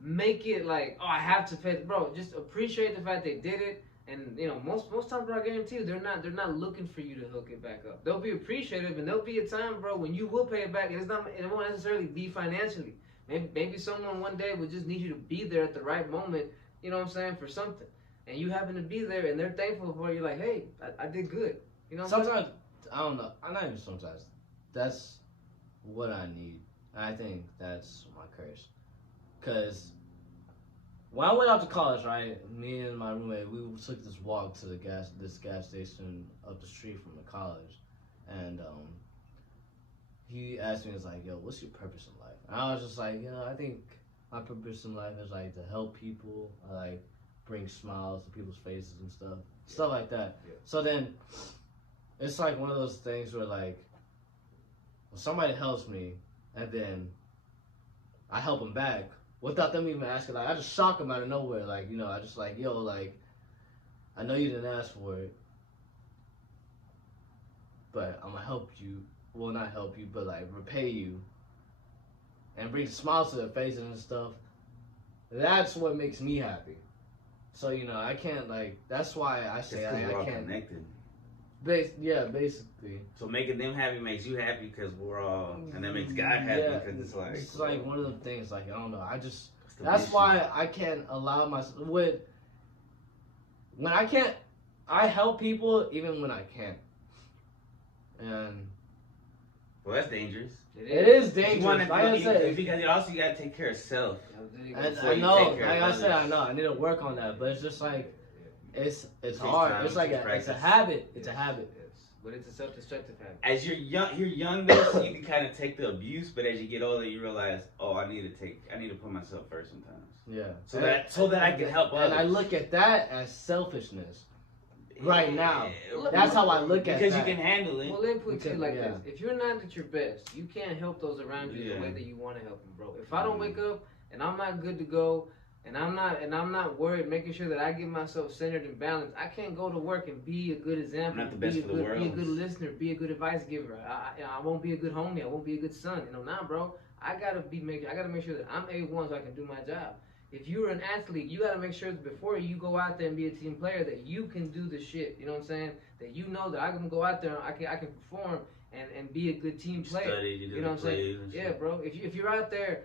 make it like, oh, I have to pay, bro. Just appreciate the fact they did it, and most times, bro, I guarantee you, they're not looking for you to hook it back up. They'll be appreciative, and there'll be a time, bro, when you will pay it back. It won't necessarily be financially. Maybe someone one day will just need you to be there at the right moment. You know what I'm saying, for something. And you happen to be there, and they're thankful for you. Like, hey, I did good. You know what I'm saying? Sometimes I don't know. I'm not even sometimes. That's what I need. I think that's my curse. Cause when I went out to college, right, me and my roommate, we took this walk to this gas station up the street from the college, and he asked me, he was like, "Yo, what's your purpose in life?" And I was just like, I think my purpose in life is like to help people, like bring smiles to people's faces and stuff like that. Yeah. So then, it's like one of those things where like, when somebody helps me, and then I help them back. Without them even asking, like I just shock them out of nowhere, like I just like, yo, like I know you didn't ask for it, but I'm gonna help you. Well, not help you, but like repay you, and bring smiles to their faces and stuff. That's what makes me happy. So I can't like. That's why I say we're all I can't. connected. Basically. So making them happy makes you happy because we're all, and that makes God happy because it's like one of the things. Like I don't know. That's mission. why I can't allow myself when I can't. I help people even when I can't. And well, that's dangerous. it is dangerous. Because also you gotta take care of self. I know. Like I said, I know. I need to work on that. But it's just like it's hard. time, It's like it's a habit. It's a habit. Yes. But it's a self-destructive habit. As you're younger, you can kind of take the abuse, but as you get older, you realize, oh, I need to put myself first sometimes. Yeah. So that I can help others. And I look at that as selfishness. Right now, that's how I look at it. Because you can handle it. Well, let me put it to you like Yeah. this: if you're not at your best, you can't help those around you the way that you want to help them, bro. If I don't wake up and I'm not good to go, and I'm not worried, making sure that I get myself centered and balanced, I can't go to work and be a good example, Not the best be for the world. be a good listener, be a good advice giver. I won't be a good homie. I won't be a good son. Bro. I gotta make sure that I'm A1 so I can do my job. If you're an athlete, you got to make sure that before you go out there and be a team player that you can do the shit. You know what I'm saying? That you know that I can go out there and I can perform and be a good team player. You know what I'm saying? Yeah, bro. If you're out there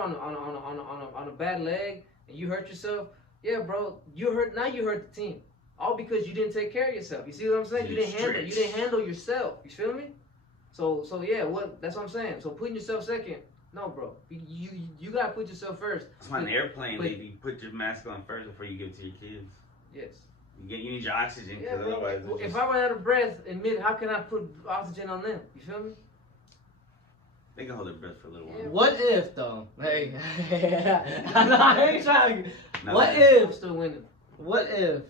on a bad leg and you hurt yourself, yeah, bro, you hurt the team. All because you didn't take care of yourself. You see what I'm saying? You didn't handle yourself. You feel me? So yeah, that's what I'm saying. So putting yourself second. No, bro. You gotta put yourself first. That's why on the airplane, you put your mask on first before you give it to your kids. Yes. You need your oxygen. Yeah, bro. Otherwise If I run out of breath, how can I put oxygen on them? You feel me? They can hold their breath for a little while. Yeah. What if though? Hey, I ain't trying. No, What I'm if? still winning. What if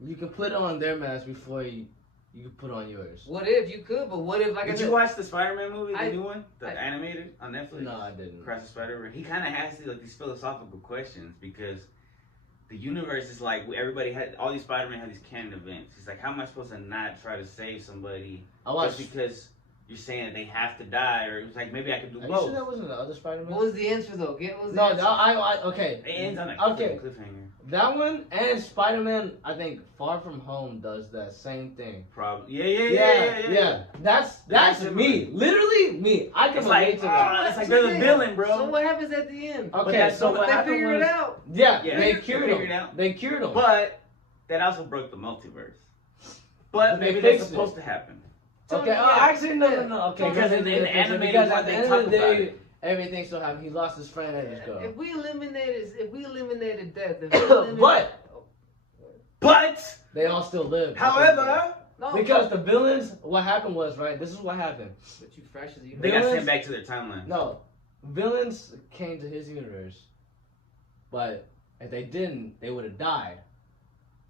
you can put on their mask before you can put on yours? What if you could? But what if, like I Did said, you watch the Spider-Man movie, the new one, the animated on Netflix? No, I didn't. Across the Spider-Verse. He kind of has these philosophical questions because the universe is like all these Spider-Man have these canon events. He's like, how am I supposed to not try to save somebody just because you're saying that they have to die? Or it was like, maybe I could do Are both. you sure that wasn't the other Spider-Man? what was the answer though? Okay. It ends on a Okay. cliffhanger. That one and Spider-Man, I think Far From Home does that same thing. Probably. Yeah. That's me. Literally me. I can It's relate like, to that. it's like they're the villain, bro. So what happens at the end? Okay, so But what they happened figure was, it out. Yeah, Yeah, they they cured figured him. it out. They cured him. But that also broke the multiverse. But They maybe that's fixed supposed to happen. Okay, Yeah. actually, no. Okay, Because in the animated because one, at the they end talk of the about day, it. everything still happened. He lost his friend and his girl. If we eliminated death, But They all still live. however, no, because the villains, what happened was, right, this is what happened. but you fractured the they universe. got sent back to their timeline. No, villains came to his universe, but if they didn't, they would have died.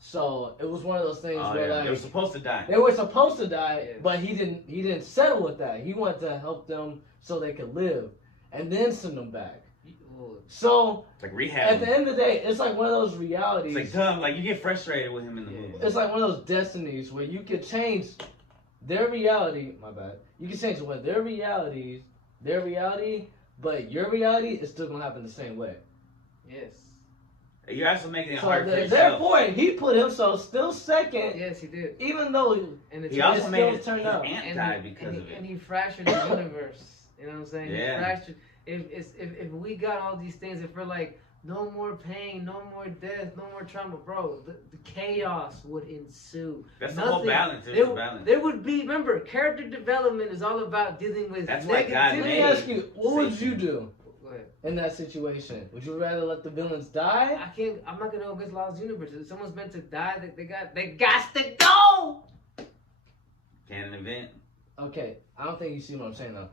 So it was one of those things where they like were supposed to die. they were supposed to die, Yeah. but he didn't settle with that. He wanted to help them so they could live, and then send them back. So It's like rehab. at the end of the day, it's like one of those realities. It's like dumb. Like you get frustrated with him in the movie. It's like one of those destinies where you can change their reality. My bad. You can change what their reality, but your reality is still gonna happen the same way. Yes. You're also making it So hard for yourself. therefore, he put himself still second, Yes, he did. even though And He also it made still his turned out. aunt die because of and it. he fractured the universe. You know what I'm saying? Yeah. He fractured. If we got all these things, if we're like no more pain, no more death, no more trauma, bro. The chaos would ensue. That's the whole balance. There's a balance. There would be, remember, character development is all about dealing with That's why God Let negativity. me ask you, what would you do Go ahead. in that situation? Would you rather let the villains die? I'm not gonna go against Law's universe. If someone's meant to die, they got to go. Canon event. Okay, I don't think you see what I'm saying though.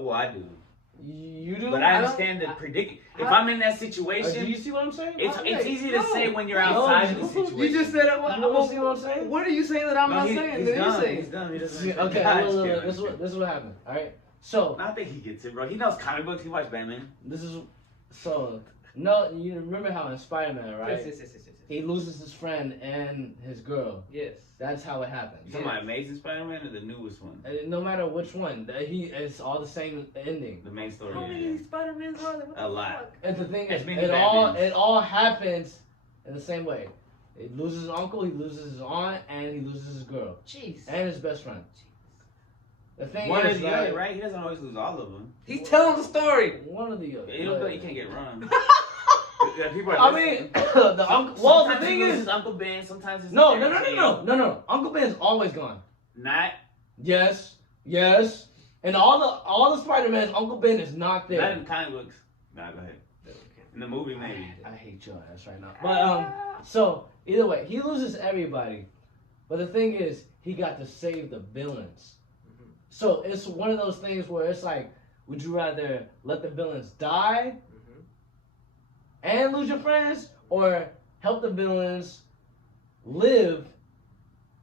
Well, I do. You do? But I understand the predicament. If I'm in that situation, do you see what I'm saying? it's easy to say when you're No, outside of the you situation. You just said, You see what I'm saying? what are you saying that I'm not saying? He's That you're done. saying? He's done. He doesn't. Yeah, okay, God, look, this is what happened. All right, so I think he gets it, bro. He knows comic books. He watched Batman. this is no. You remember how in Spider-Man, right? Yes. He loses his friend and his girl. Yes. That's how it happens. You talking about Amazing Spider-Man or the newest one? And no matter which one, it's all the same ending. The main story. How many Spider-Mans are there? What A the lot. fuck? And the thing As is, many it Batmans. all happens in the same way. He loses his uncle, he loses his aunt, and he loses his girl Jeez. and his best friend. The thing One or is, the like, other, right? He doesn't always lose all of them. He's telling the story. one or the other. You can't get run. People are I listening. mean, the uncle. Well, the Sometimes thing he is, loses Uncle Ben. Sometimes it's no. Uncle Ben's always gone. Not Yes. And all the Spider-Mans, Uncle Ben is not there. not in comic books. Nah, go ahead. In the movie, maybe. I hate your ass right now. But so either way, he loses everybody. But the thing is, he got to save the villains. So it's one of those things where it's like, would you rather let the villains die and lose your friends, or help the villains live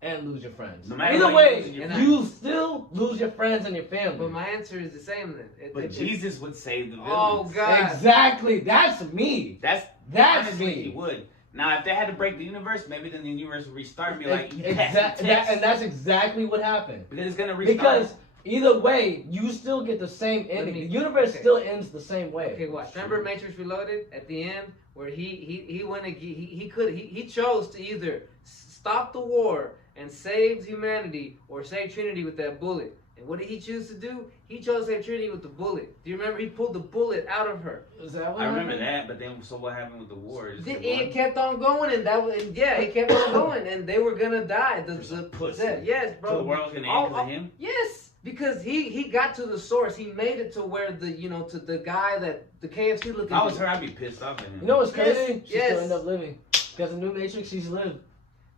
and lose your friends? No matter Either what, way, you're you still lose your friends and your family. But my answer is the same then. But Jesus would save the villains. Oh, God. Exactly. That's me. That's That's honestly, me. he would. Now, if they had to break the universe, maybe then the universe would restart and be like, you passed Exactly. the test. And that's exactly what happened. Because it's gonna restart. Because either way, you still get the same ending. The universe still ends the same way. Okay, watch. Remember Matrix Reloaded at the end where he went and he chose to either stop the war and save humanity or save Trinity with that bullet. And what did he choose to do? He chose to save Trinity with the bullet. Do you remember he pulled the bullet out of her? Is that what I remember happened? that, but then so what happened with the war? It kept on going, and it kept on going, and they were gonna die. Pussy. Yes, bro. So the world was gonna end because of him? Yes, because he got to the source. He made it to where to the guy that the KFC looking. If I was her, I'd be pissed off at him. You know what's crazy? She Yes. still end up living. Because the new Matrix, she's lived.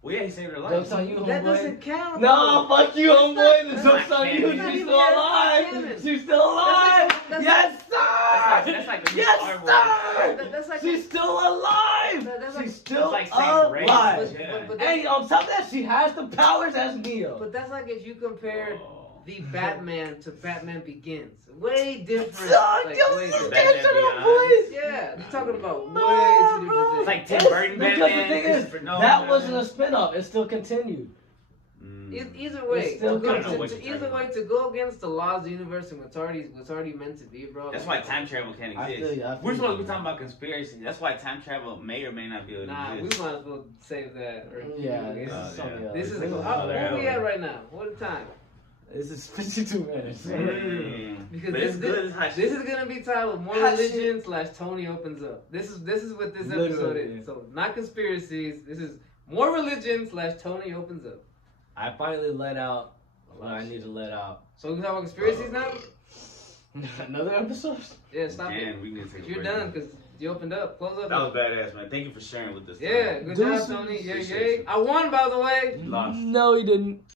Well, yeah, he saved her life. Joke's on you, homeboy. That doesn't count. No, fuck you, homeboy. The that's joke's not on you. canon. She's That's still not alive. canon. She's still alive. That's Yes, sir. That's like the new Yes, Star Wars. sir. That's like She's still alive. That's like- She's still It's like saying race, alive. yeah. but Hey, on top of that, she has the powers as Neo. But that's like if you compared Oh. the Batman to Batman Begins. Way different. Son, Like, you way still different. can't Batman shut up, Beyond. boys. Yeah, you're talking about No, way too bro. different It's like things. Tim Burton Because Batman. the thing is, Christopher Nolan that Batman. wasn't a spin-off. It still continued. Either way, It's still to go, good. I don't know what to, you're either talking way, to go against the laws of the universe and what's already meant to be, bro. That's why time travel can't I exist. feel you, I feel We're supposed to you. be talking about conspiracy. That's why time travel may or may not be able to Nah, we exist. might as well save that. Or, Yeah, this Oh, is something else. This is This where we at right now? What time? This is 52 minutes. Because But it's good. It's hot this shit. is gonna be titled "More Hot Religion / Tony Opens Up." This is what this episode Literally. is. So not conspiracies. This is more religion / Tony Opens Up. I finally let out what I need to let out. So we can talk about conspiracies now. Another episode? Yeah, stop it. Man, we can take a You're break. done because you opened up. Close up. That was badass, man. Thank you for sharing with us. Yeah, good job, Deuces. Tony. Yeah, Appreciate yeah. I won, by the way. You lost. No, he didn't.